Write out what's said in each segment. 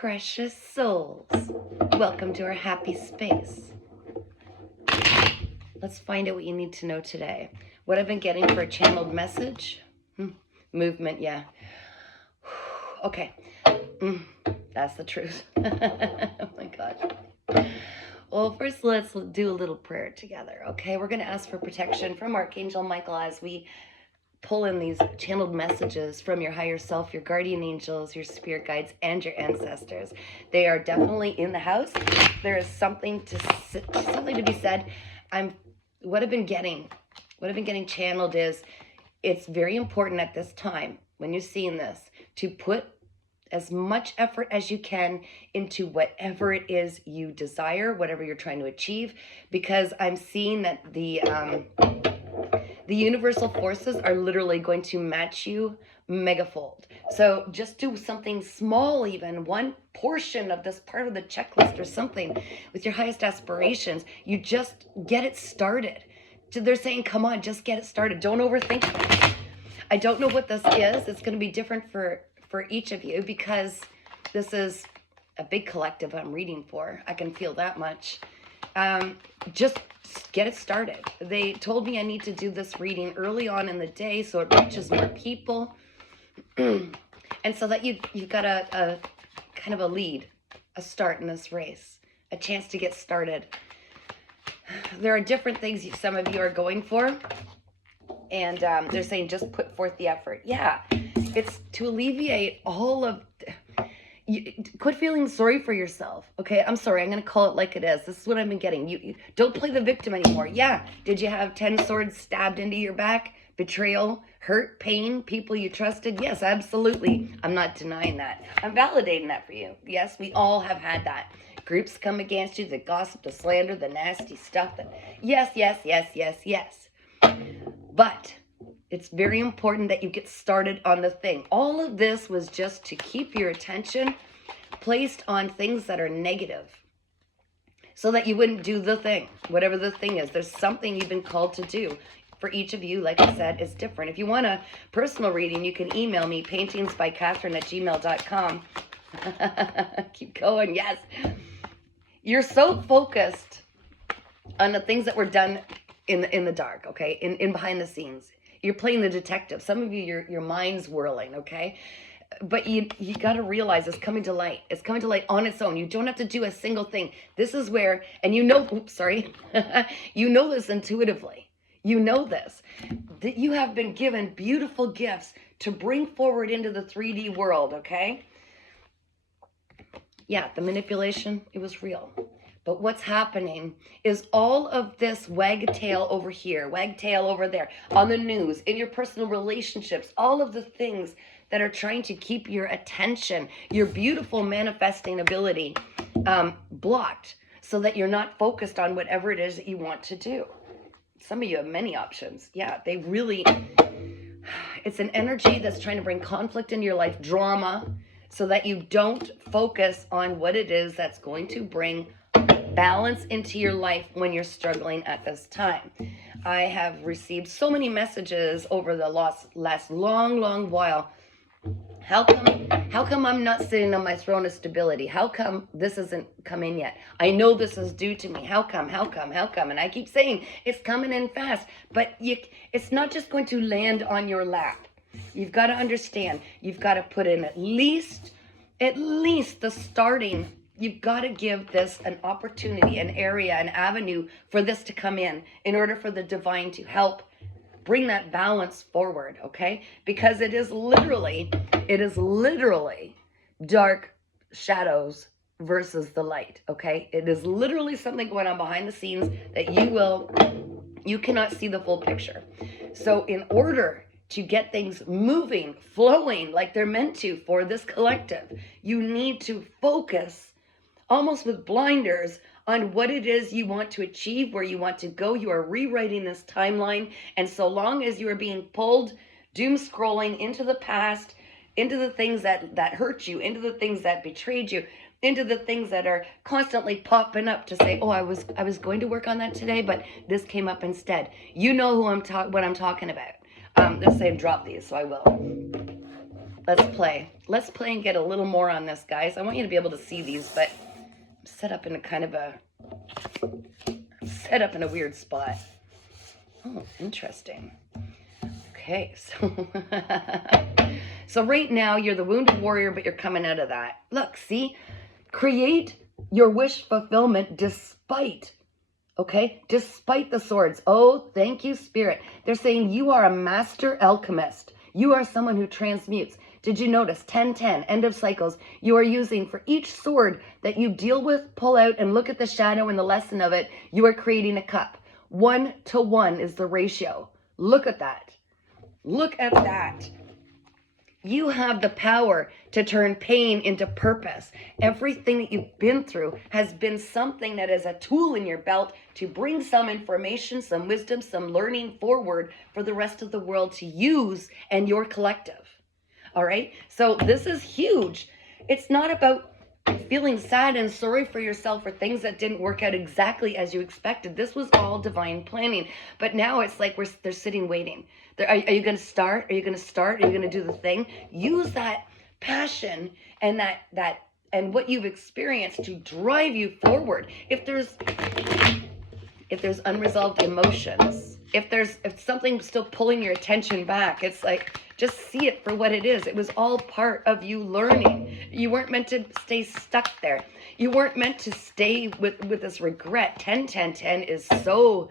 precious souls. Welcome to our happy space. Let's find out what you need to know today. What I've been getting for a channeled message? Movement, yeah. Okay. That's the truth. Oh my God. Well, first let's do a little prayer together, okay? We're going to ask for protection from Archangel Michael as we pull in these channeled messages from your higher self, your guardian angels, your spirit guides, and your ancestors. They are definitely in the house. There is something to be said. What I've been getting channeled is it's very important at this time when you're seeing this to put as much effort as you can into whatever it is you desire, whatever you're trying to achieve, because I'm seeing that the universal forces are literally going to match you megafold. So just do something small, even one portion of this part of the checklist or something with your highest aspirations. You just get it started. They're saying, come on, just get it started. Don't overthink it. I don't know what this is. It's going to be different for each of you because this is a big collective I'm reading for. I can feel that much. Just get it started. They told me I need to do this reading early on in the day so it reaches more people. And so that you've got a kind of a lead, a start in this race, a chance to get started. There are different things some of you are going for. And they're saying just put forth the effort. Yeah, it's to alleviate all of... quit feeling sorry for yourself, okay? I'm sorry, I'm going to call it like it is. This is what I've been getting. You don't play the victim anymore. Yeah, did you have 10 swords stabbed into your back? Betrayal, hurt, pain, people you trusted? Yes, absolutely. I'm not denying that. I'm validating that for you. Yes, we all have had that. Groups come against you, the gossip, the slander, the nasty stuff. Yes. But it's very important that you get started on the thing. All of this was just to keep your attention placed on things that are negative so that you wouldn't do the thing, whatever the thing is. There's something you've been called to do. For each of you, like I said, is different. If you want a personal reading, you can email me, paintingsbykatherine@gmail.com. Keep going, yes. You're so focused on the things that were done in the dark, okay? In behind the scenes. You're playing the detective. Some of you, your mind's whirling, okay? But you got to realize it's coming to light. It's coming to light on its own. You don't have to do a single thing. This is where, and you know, oops, sorry. You know this intuitively. You know this, that you have been given beautiful gifts to bring forward into the 3D world, okay? Yeah, the manipulation, it was real. But what's happening is all of this wagtail over here, wagtail over there, on the news, in your personal relationships, all of the things that are trying to keep your attention, your beautiful manifesting ability blocked so that you're not focused on whatever it is that you want to do. Some of you have many options. Yeah, they really, it's an energy that's trying to bring conflict into your life, drama, so that you don't focus on what it is that's going to bring balance into your life when you're struggling at this time. I have received so many messages over the last long while. How come I'm not sitting on my throne of stability? How come this hasn't come in yet? I know this is due to me. How come? And I keep saying it's coming in fast, but it's not just going to land on your lap. You've got to understand, you've got to put in at least the starting. You've got to give this an opportunity, an area, an avenue for this to come in order for the divine to help bring that balance forward, okay? Because it is literally dark shadows versus the light, okay? It is literally something going on behind the scenes that you cannot see the full picture. So in order to get things moving, flowing like they're meant to for this collective, you need to focus almost with blinders on what it is you want to achieve, where you want to go. You are rewriting this timeline. And so long as you are being pulled, doom scrolling into the past, into the things that hurt you, into the things that betrayed you, into the things that are constantly popping up to say, oh, I was going to work on that today, but this came up instead. You know what I'm talking about. They're saying drop these, so I will. Let's play. Let's play and get a little more on this, guys. I want you to be able to see these, but I'm set up in a weird spot. Oh, interesting. Okay, so so right now you're the wounded warrior, but you're coming out of that. Look, see? Create your wish fulfillment despite, okay? Despite the swords. Oh, thank you, Spirit. They're saying you are a master alchemist. You are someone who transmutes. Did you notice 10-10, end of cycles, you are using for each sword that you deal with, pull out, and look at the shadow and the lesson of it, you are creating a cup. 1-to-1 is the ratio. Look at that. Look at that. You have the power to turn pain into purpose. Everything that you've been through has been something that is a tool in your belt to bring some information, some wisdom, some learning forward for the rest of the world to use and your collective. All right. So this is huge. It's not about feeling sad and sorry for yourself for things that didn't work out exactly as you expected. This was all divine planning. But now it's like they're sitting waiting. Are you going to start? Are you going to start? Are you going to do the thing? Use that passion and and what you've experienced to drive you forward. If there's unresolved emotions, if something's still pulling your attention back, it's like, just see it for what it is. It was all part of you learning. You weren't meant to stay stuck there. You weren't meant to stay with this regret. 10-10-10 is so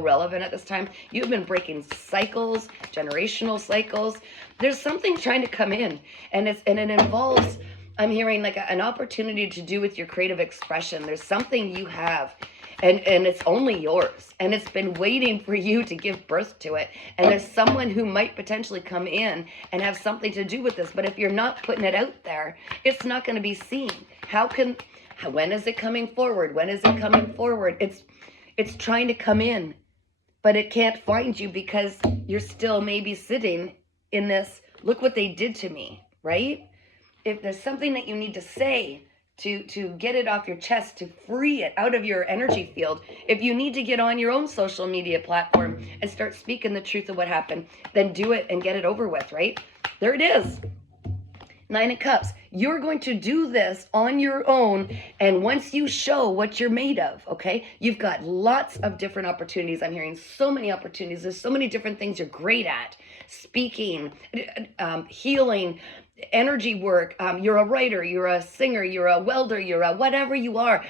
relevant at this time. You've been breaking cycles, generational cycles. There's something trying to come in, and it involves, I'm hearing like an opportunity to do with your creative expression. There's something you have, and it's only yours, and it's been waiting for you to give birth to it. And there's someone who might potentially come in and have something to do with this, but if you're not putting it out there, it's not going to be seen. When is it coming forward? When is it coming forward? It's trying to come in, but it can't find you because you're still maybe sitting in this, look what they did to me, right? If there's something that you need to say to get it off your chest, to free it out of your energy field, if you need to get on your own social media platform and start speaking the truth of what happened, then do it and get it over with, right? There it is. 9 of Cups. You're going to do this on your own, and once you show what you're made of, okay? You've got lots of different opportunities. I'm hearing so many opportunities. There's so many different things you're great at. Speaking, healing, energy work. You're a writer, you're a singer, you're a welder, you're a whatever you are.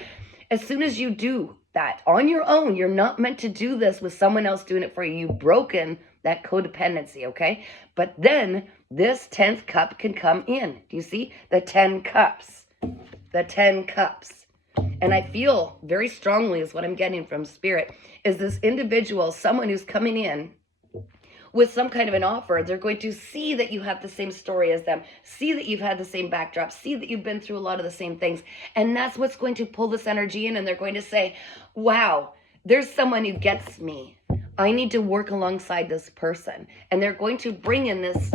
As soon as you do that on your own, you're not meant to do this with someone else doing it for you. You've broken that codependency, okay? But then this 10th cup can come in. Do you see? The 10 cups. The 10 cups. And I feel very strongly is what I'm getting from Spirit, is this individual, someone who's coming in with some kind of an offer. They're going to see that you have the same story as them, see that you've had the same backdrop, see that you've been through a lot of the same things. And that's what's going to pull this energy in. And they're going to say, wow, there's someone who gets me. I need to work alongside this person. And they're going to bring in this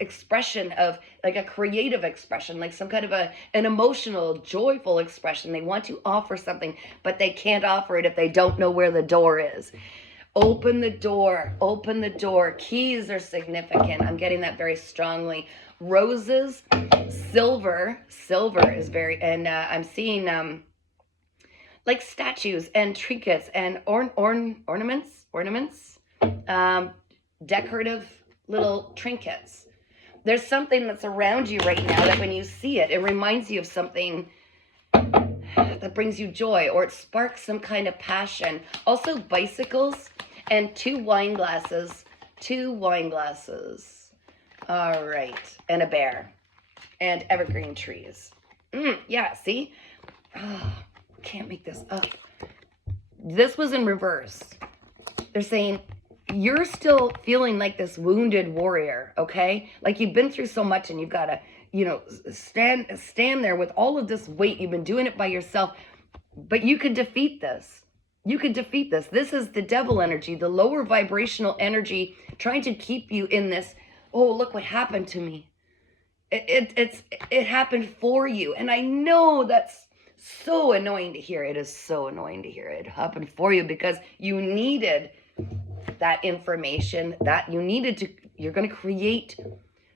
expression of like a creative expression, like some kind of an emotional, joyful expression. They want to offer something, but they can't offer it if they don't know where the door is. Open the door, open the door. Keys are significant. I'm getting that very strongly. Roses, silver is very, and I'm seeing like statues and trinkets and ornaments, decorative little trinkets. There's something that's around you right now that when you see it, it reminds you of something that brings you joy, or it sparks some kind of passion. Also bicycles and 2 wine glasses. 2 wine glasses. All right. And a bear. And evergreen trees. Yeah, see? Oh, can't make this up. This was in reverse. They're saying, you're still feeling like this wounded warrior, okay? Like you've been through so much and you've got to, stand there with all of this weight. You've been doing it by yourself, but you could defeat this. You could defeat this. This is the devil energy, the lower vibrational energy trying to keep you in this, oh, look what happened to me. It happened for you. And I know that's so annoying to hear. It is so annoying to hear. It happened for you because you needed that information, that you needed to, you're going to create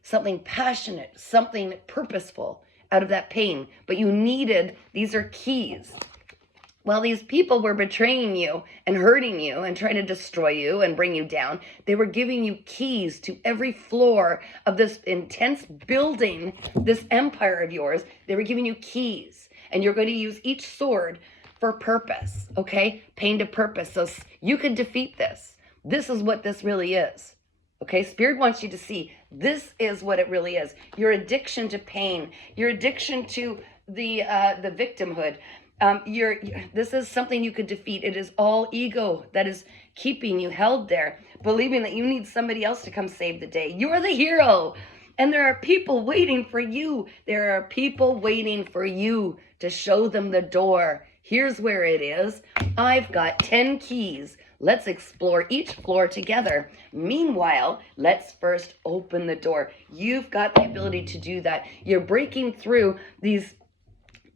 something passionate, something purposeful out of that pain. But you needed, these are keys. While these people were betraying you and hurting you and trying to destroy you and bring you down, they were giving you keys to every floor of this intense building, this empire of yours. They were giving you keys, and you're going to use each sword for purpose, okay? Pain to purpose. So you can defeat this. This is what this really is. Okay, Spirit wants you to see this is what it really is. Your addiction to pain, your addiction to the victimhood. This is something you could defeat. It is all ego that is keeping you held there, believing that you need somebody else to come save the day. You're the hero, and there are people waiting for you. There are people waiting for you to show them the door. Here's where it is. I've got 10 keys. Let's explore each floor together. Meanwhile, let's first open the door. You've got the ability to do that. You're breaking through these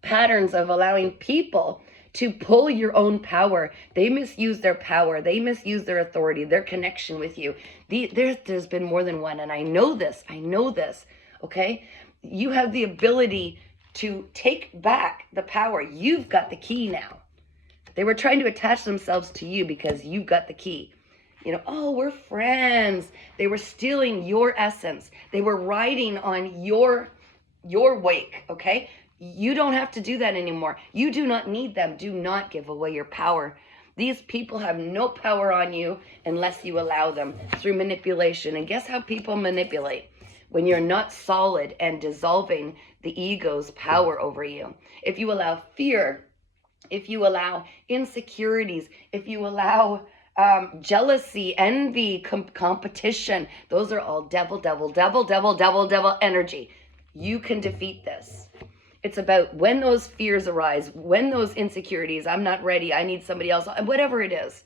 patterns of allowing people to pull your own power. They misuse their power. They misuse their authority, their connection with you. There's been more than one, and I know this. Okay? You have the ability to take back the power. You've got the key now. They were trying to attach themselves to you because you've got the key. You know, oh, we're friends. They were stealing your essence. They were riding on your wake, okay? You don't have to do that anymore. You do not need them. Do not give away your power. These people have no power on you unless you allow them through manipulation. And guess how people manipulate? When you're not solid and dissolving the ego's power over you. If you allow fear, if you allow insecurities, if you allow jealousy, envy, competition, those are all devil energy. You can defeat this. It's about when those fears arise, when those insecurities, I'm not ready, I need somebody else, whatever it is.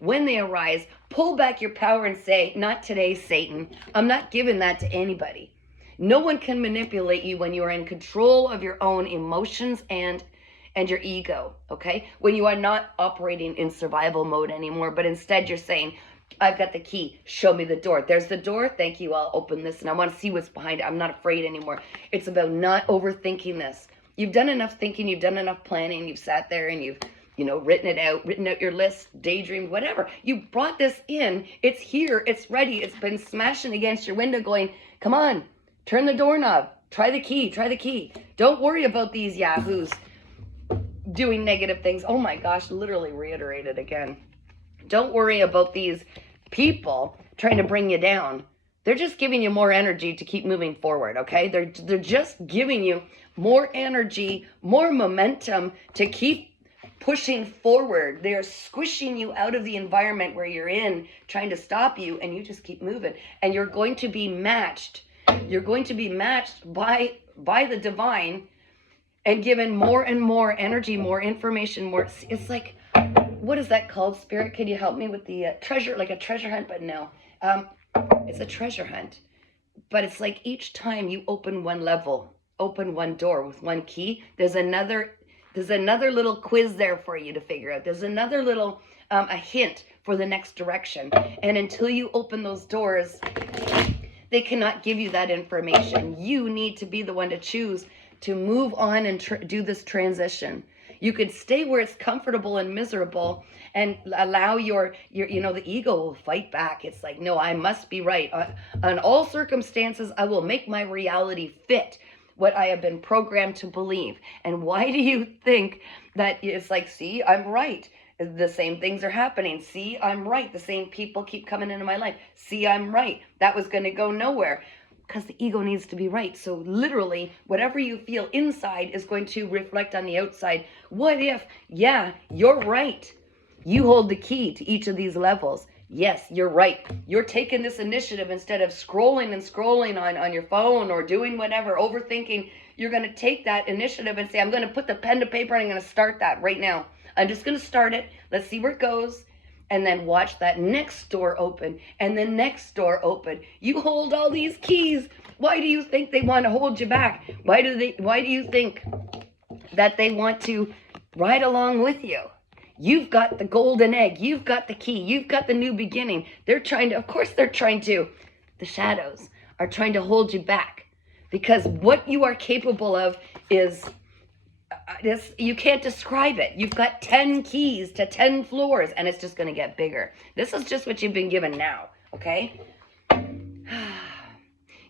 When they arise, pull back your power and say, not today, Satan. I'm not giving that to anybody. No one can manipulate you when you are in control of your own emotions and your ego, okay? When you are not operating in survival mode anymore, but instead you're saying, I've got the key, show me the door. There's the door, thank you, I'll open this, and I want to see what's behind it. I'm not afraid anymore. It's about not overthinking this. You've done enough thinking, you've done enough planning, you've sat there and you've written out your list, daydreamed, whatever. You brought this in, it's here, it's ready, it's been smashing against your window going, come on, turn the doorknob, try the key. Don't worry about these yahoos doing negative things. Oh my gosh, literally reiterated again. Don't worry about these people trying to bring you down. They're just giving you more energy to keep moving forward, okay? They're just giving you more energy, more momentum to keep pushing forward. They're squishing you out of the environment where you're in, trying to stop you, and you just keep moving. And you're going to be matched. You're going to be matched by the divine and given more and more energy, more information, more. It's like, what is that called, Spirit? Can you help me with the treasure, like a treasure hunt? But no, it's a treasure hunt. But it's like each time you open one level, open one door with one key, there's another little quiz there for you to figure out. There's another little, a hint for the next direction. And until you open those doors, they cannot give you that information. You need to be the one to choose to move on and do this transition. You could stay where it's comfortable and miserable and allow the ego will fight back. It's like, no, I must be right. On all circumstances, I will make my reality fit what I have been programmed to believe. And why do you think that it's like, see, I'm right. The same things are happening. See, I'm right. The same people keep coming into my life. See, I'm right. That was going to go nowhere. Because the ego needs to be right. So literally, whatever you feel inside is going to reflect on the outside. What if, yeah, you're right. You hold the key to each of these levels. Yes, you're right. You're taking this initiative instead of scrolling on your phone or doing whatever, overthinking. You're going to take that initiative and say, I'm going to put the pen to paper and I'm going to start that right now. I'm just going to start it. Let's see where it goes. And then watch that next door open and the next door open. You hold all these keys. Why do you think they want to hold you back? Why do you think that they want to ride along with you? You've got the golden egg. You've got the key. You've got the new beginning. They're trying to, the shadows are trying to hold you back, because what you are capable of is you can't describe it. You've got 10 keys to 10 floors, and it's just going to get bigger. This is just what you've been given now, okay?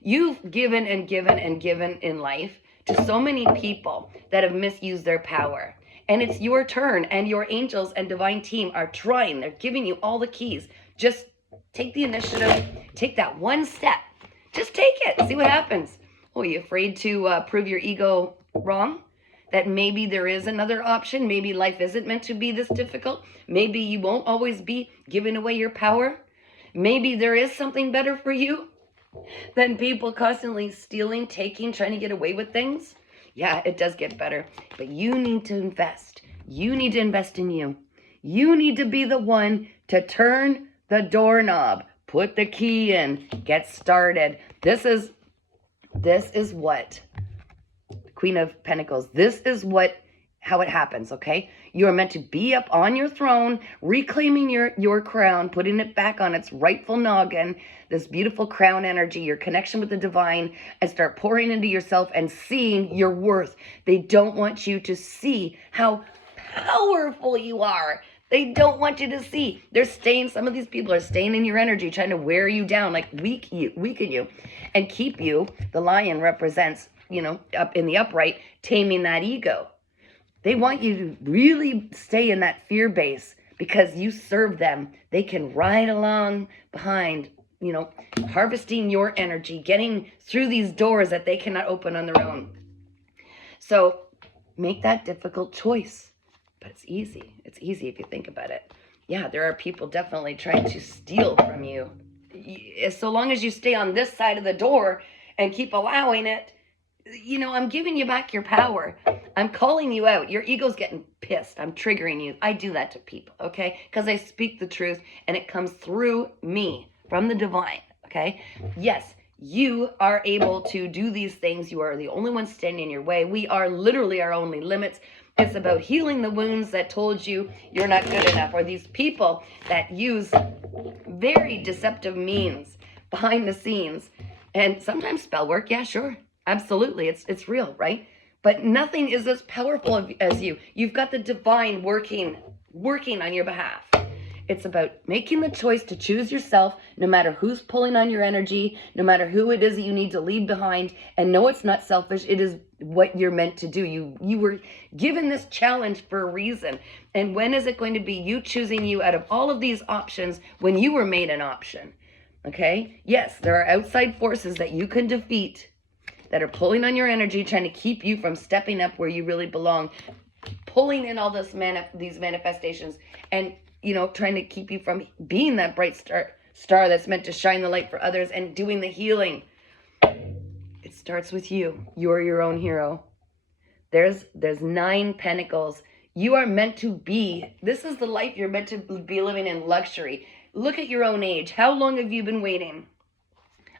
You've given and given and given in life to so many people that have misused their power. And it's your turn, and your angels and divine team are trying. They're giving you all the keys. Just take the initiative. Take that one step. Just take it. See what happens. Oh, are you afraid to prove your ego wrong? That maybe there is another option. Maybe life isn't meant to be this difficult. Maybe you won't always be giving away your power. Maybe there is something better for you than people constantly stealing, taking, trying to get away with things. Yeah, it does get better, but you need to invest. You need to invest in you. You need to be the one to turn the doorknob, put the key in, get started. This is what Queen of Pentacles. This is how it happens, okay? You are meant to be up on your throne, reclaiming your crown, putting it back on its rightful noggin, this beautiful crown energy, your connection with the divine, and start pouring into yourself and seeing your worth. They don't want you to see how powerful you are. They don't want you to see. Some of these people are staying in your energy, trying to wear you down, like weaken you, and keep you. The lion represents, up in the upright, taming that ego. They want you to really stay in that fear base because you serve them. They can ride along behind, harvesting your energy, getting through these doors that they cannot open on their own. So make that difficult choice. But it's easy. It's easy if you think about it. Yeah, there are people definitely trying to steal from you. So long as you stay on this side of the door and keep allowing it, I'm giving you back your power. I'm calling you out. Your ego's getting pissed. I'm triggering you. I do that to people, okay? Because I speak the truth and it comes through me from the divine, okay? Yes, you are able to do these things. You are the only one standing in your way. We are literally our only limits. It's about healing the wounds that told you you're not good enough, or these people that use very deceptive means behind the scenes. And sometimes spell work, yeah, sure. Absolutely, it's real, right? But nothing is as powerful as you. You've got the divine working on your behalf. It's about making the choice to choose yourself, no matter who's pulling on your energy, no matter who it is that you need to leave behind. And no, it's not selfish. It is what you're meant to do. You were given this challenge for a reason. And when is it going to be you choosing you out of all of these options when you were made an option? Okay? Yes, there are outside forces that you can defeat that are pulling on your energy, trying to keep you from stepping up where you really belong, pulling in all these manifestations, and trying to keep you from being that bright star that's meant to shine the light for others and doing the healing. It starts with you. You're your own hero. There's 9 pentacles. You are meant to be. This is the life you're meant to be living in, luxury. Look at your own age. How long have you been waiting?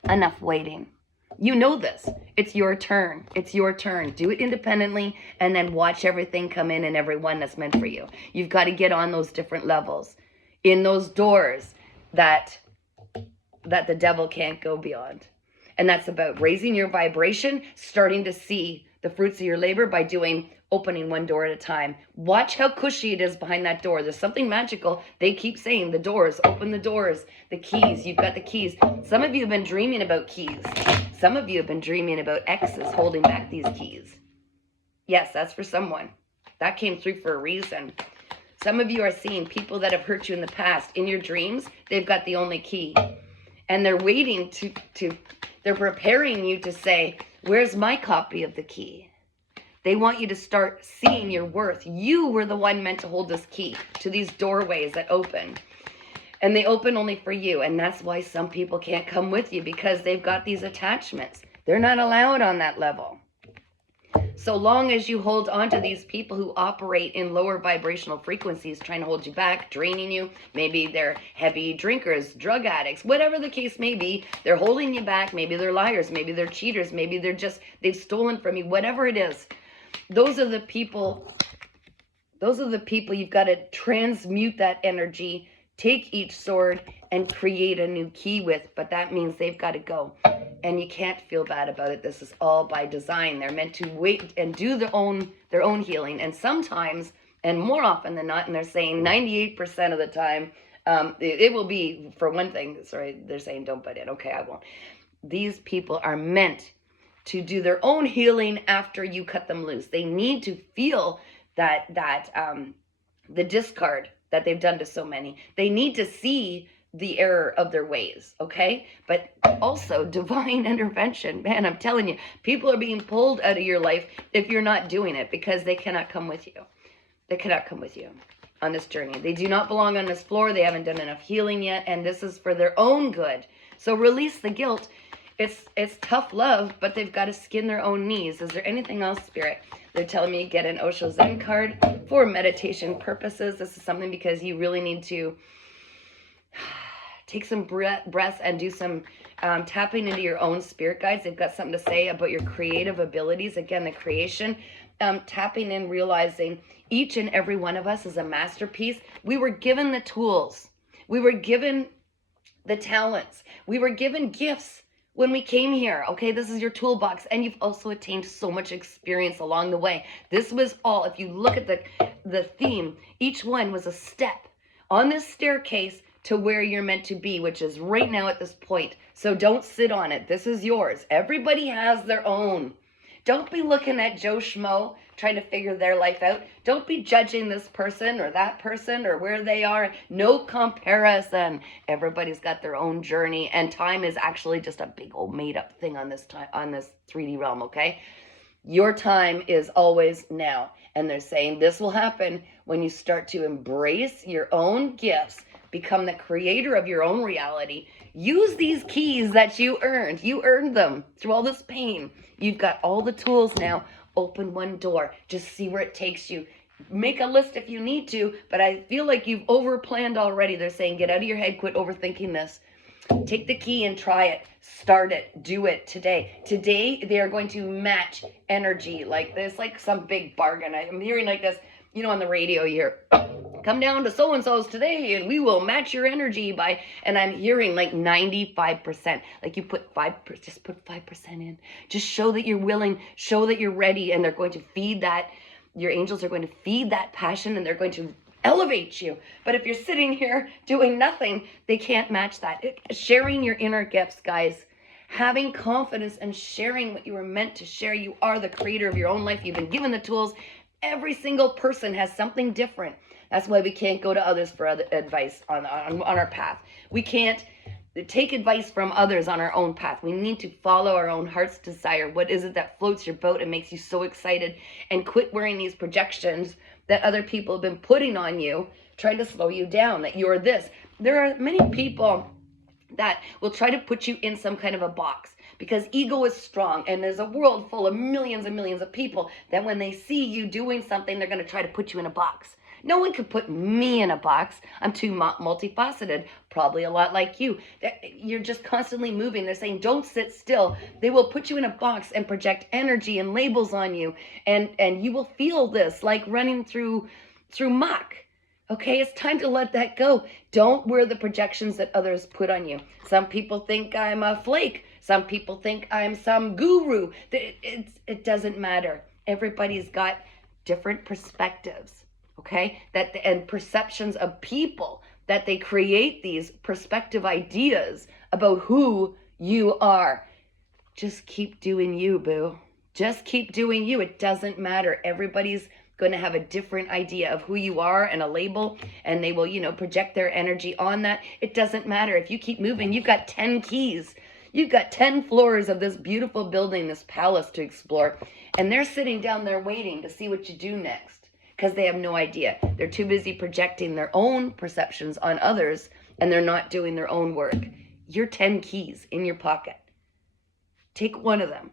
Enough waiting. You know this. It's your turn. It's your turn. Do it independently and then watch everything come in and everyone that's meant for you. You've got to get on those different levels, in those doors that the devil can't go beyond. And that's about raising your vibration, starting to see the fruits of your labor by opening one door at a time. Watch how cushy it is behind that door. There's something magical. They keep saying the doors, open the doors, the keys. You've got the keys. Some of you have been dreaming about keys. Some of you have been dreaming about exes holding back these keys. Yes, that's for someone. That came through for a reason. Some of you are seeing people that have hurt you in the past. In your dreams, they've got the only key. And they're waiting they're preparing you to say, where's my copy of the key? They want you to start seeing your worth. You were the one meant to hold this key to these doorways that open. And they open only for you. And that's why some people can't come with you, because they've got these attachments. They're not allowed on that level. So long as you hold on to these people who operate in lower vibrational frequencies, trying to hold you back, draining you, maybe they're heavy drinkers, drug addicts, whatever the case may be, they're holding you back. Maybe they're liars, maybe they're cheaters, maybe they've stolen from you, whatever it is. Those are the people you've got to transmute that energy, take each sword and create a new key with, but that means they've got to go. And you can't feel bad about it. This is all by design. They're meant to wait and do their own healing. And sometimes, and more often than not, and they're saying 98% of the time, it will be, for one thing, sorry, they're saying don't butt in. Okay, I won't. These people are meant to do their own healing after you cut them loose. They need to feel that the discard that they've done to so many. They need to see the error of their ways, okay? But also divine intervention. Man, I'm telling you, people are being pulled out of your life if you're not doing it, because they cannot come with you. They cannot come with you on this journey. They do not belong on this floor. They haven't done enough healing yet, and this is for their own good. So release the guilt. It's tough love, but they've got to skin their own knees. Is there anything else, Spirit? They're telling me get an Osho Zen card for meditation purposes. This is something because you really need to take some breaths and do some tapping into your own spirit guides. They've got something to say about your creative abilities. Again, the creation, tapping in, realizing each and every one of us is a masterpiece. We were given the tools. We were given the talents. We were given gifts when we came here. Okay, this is your toolbox, and you've also attained so much experience along the way. This was all, if you look at the theme, each one was a step on this staircase to where you're meant to be, which is right now at this point. So don't sit on it. This is yours. Everybody has their own. Don't be looking at Joe Schmo trying to figure their life out. Don't be judging this person or that person or where they are. No comparison. Everybody's got their own journey, and time is actually just a big old made up thing on this time, on this 3D realm, okay? Your time is always now. And they're saying this will happen when you start to embrace your own gifts, become the creator of your own reality. Use these keys that you earned. You earned them through all this pain. You've got all the tools now. Open one door. Just see where it takes you. Make a list if you need to, but I feel like you've over-planned already. They're saying get out of your head, quit overthinking this. Take the key and try it. Start it. Do it today. Today, they are going to match energy like this, like some big bargain. I'm hearing like this, you know, on the radio here. Come down to so-and-so's today and we will match your energy by, and I'm hearing like 95%. Like you put just put 5% in. Just show that you're willing, show that you're ready, and they're going to feed that. Your angels are going to feed that passion, and they're going to elevate you. But if you're sitting here doing nothing, they can't match that. Sharing your inner gifts, guys. Having confidence and sharing what you were meant to share. You are the creator of your own life. You've been given the tools. Every single person has something different. That's why we can't go to others for other advice on our path. We can't take advice from others on our own path. We need to follow our own heart's desire. What is it that floats your boat and makes you so excited? And quit wearing these projections that other people have been putting on you, trying to slow you down, that you're this. There are many people that will try to put you in some kind of a box because ego is strong, and there's a world full of millions and millions of people that when they see you doing something, they're going to try to put you in a box. No one could put me in a box. I'm too multifaceted, probably a lot like you. You're just constantly moving. They're saying, don't sit still. They will put you in a box and project energy and labels on you. And you will feel this like running through muck. Okay, it's time to let that go. Don't wear the projections that others put on you. Some people think I'm a flake. Some people think I'm some guru. It doesn't matter. Everybody's got different perspectives. Okay, and perceptions of people, that they create these perspective ideas about who you are. Just keep doing you, boo. Just keep doing you. It doesn't matter. Everybody's going to have a different idea of who you are and a label, and they will, project their energy on that. It doesn't matter. If you keep moving, you've got 10 keys. You've got 10 floors of this beautiful building, this palace to explore, and they're sitting down there waiting to see what you do next. Because they have no idea. They're too busy projecting their own perceptions on others, and they're not doing their own work. You're 10 keys in your pocket. Take one of them.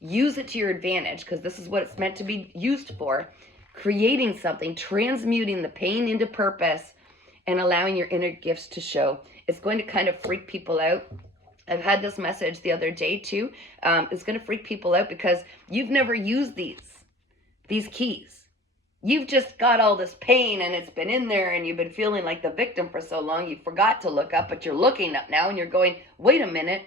Use it to your advantage, because this is what it's meant to be used for. Creating something, transmuting the pain into purpose, and allowing your inner gifts to show. It's going to kind of freak people out. I've had this message the other day too. It's going to freak people out because you've never used these keys. You've just got all this pain and it's been in there and you've been feeling like the victim for so long. You forgot to look up, but you're looking up now and you're going, wait a minute.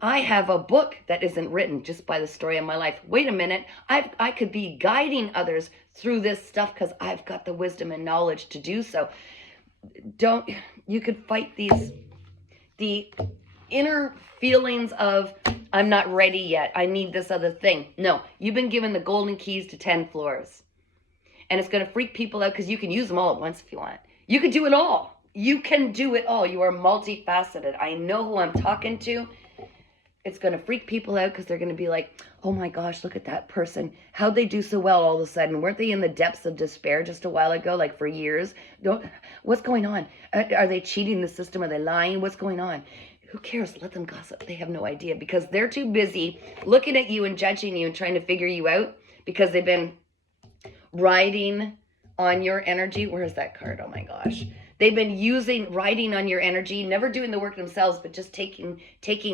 I have a book that isn't written just by the story of my life. Wait a minute. I could be guiding others through this stuff because I've got the wisdom and knowledge to do so. Don't, you could fight the inner feelings of, I'm not ready yet. I need this other thing. No, you've been given the golden keys to 10 floors. And it's going to freak people out because you can use them all at once if you want. You can do it all. You can do it all. You are multifaceted. I know who I'm talking to. It's going to freak people out because they're going to be like, oh my gosh, look at that person. How'd they do so well all of a sudden? Weren't they in the depths of despair just a while ago, like for years? What's going on? Are they cheating the system? Are they lying? What's going on? Who cares? Let them gossip. They have no idea because they're too busy looking at you and judging you and trying to figure you out because they've been riding on your energy. Where's that card? Oh my gosh. They've been riding on your energy, never doing the work themselves, but just taking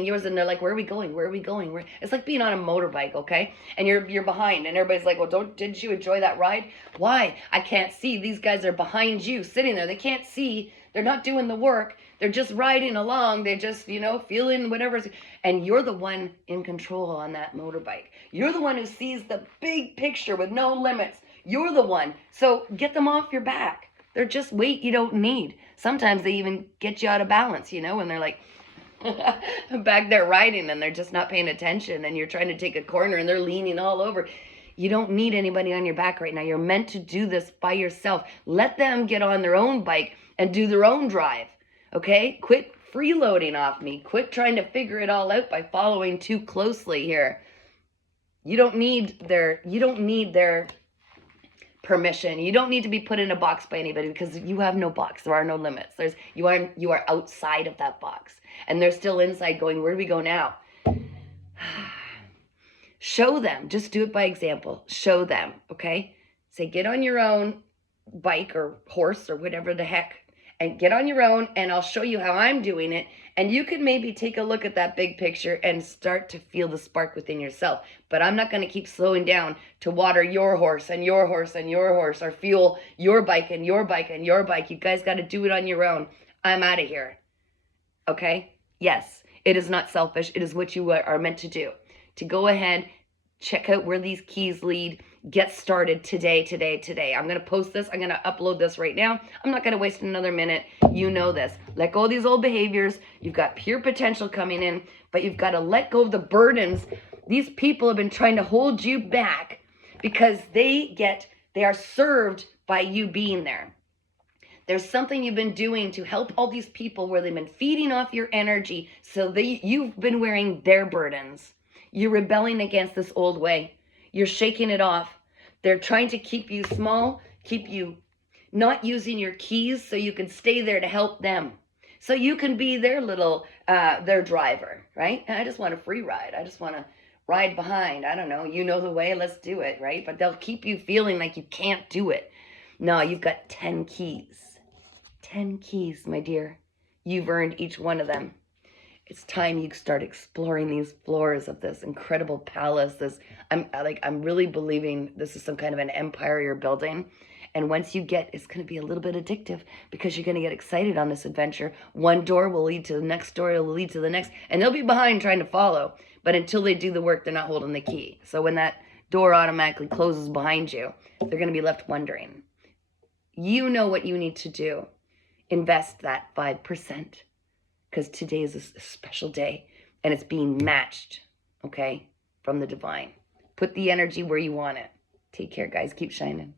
yours. And they're like, where are we going? Where are we going? It's like being on a motorbike, okay? And you're behind, and everybody's like, well, didn't you enjoy that ride? Why? I can't see. These guys are behind you, sitting there. They can't see. They're not doing the work. They're just riding along. They're just, feeling whatever. And you're the one in control on that motorbike. You're the one who sees the big picture with no limits. You're the one. So get them off your back. They're just weight you don't need. Sometimes they even get you out of balance, when they're like back there riding and they're just not paying attention and you're trying to take a corner and they're leaning all over. You don't need anybody on your back right now. You're meant to do this by yourself. Let them get on their own bike and do their own drive, okay? Quit freeloading off me. Quit trying to figure it all out by following too closely here. You don't need their permission. You don't need to be put in a box by anybody because you have no box. There are no limits. You are outside of that box. And they're still inside going, where do we go now? Show them. Just do it by example. Show them, okay? Say, get on your own bike or horse or whatever the heck, and get on your own, and I'll show you how I'm doing it. And you can maybe take a look at that big picture and start to feel the spark within yourself. But I'm not going to keep slowing down to water your horse and your horse and your horse, or fuel your bike and your bike and your bike. You guys got to do it on your own. I'm out of here. Okay? Yes, it is not selfish. It is what you are meant to do. To go ahead, check out where these keys lead. Get started today. I'm going to post this. I'm going to upload this right now. I'm not going to waste another minute. You know this. Let go of these old behaviors. You've got pure potential coming in, but you've got to let go of the burdens. These people have been trying to hold you back because they are served by you being there. There's something you've been doing to help all these people where they've been feeding off your energy, so you've been wearing their burdens. You're rebelling against this old way. You're shaking it off. They're trying to keep you small, keep you not using your keys so you can stay there to help them. So you can be their little, their driver, right? And I just want a free ride. I just want to ride behind. I don't know. You know the way. Let's do it, right? But they'll keep you feeling like you can't do it. No, you've got 10 keys. 10 keys, my dear. You've earned each one of them. It's time you start exploring these floors of this incredible palace. I'm really believing this is some kind of an empire you're building. And once you it's going to be a little bit addictive because you're going to get excited on this adventure. One door will lead to the next door, will lead to the next, and they'll be behind trying to follow. But until they do the work, they're not holding the key. So when that door automatically closes behind you, they're going to be left wondering. You know what you need to do. Invest that 5%. Because today is a special day and it's being matched, okay, from the divine. Put the energy where you want it. Take care, guys. Keep shining.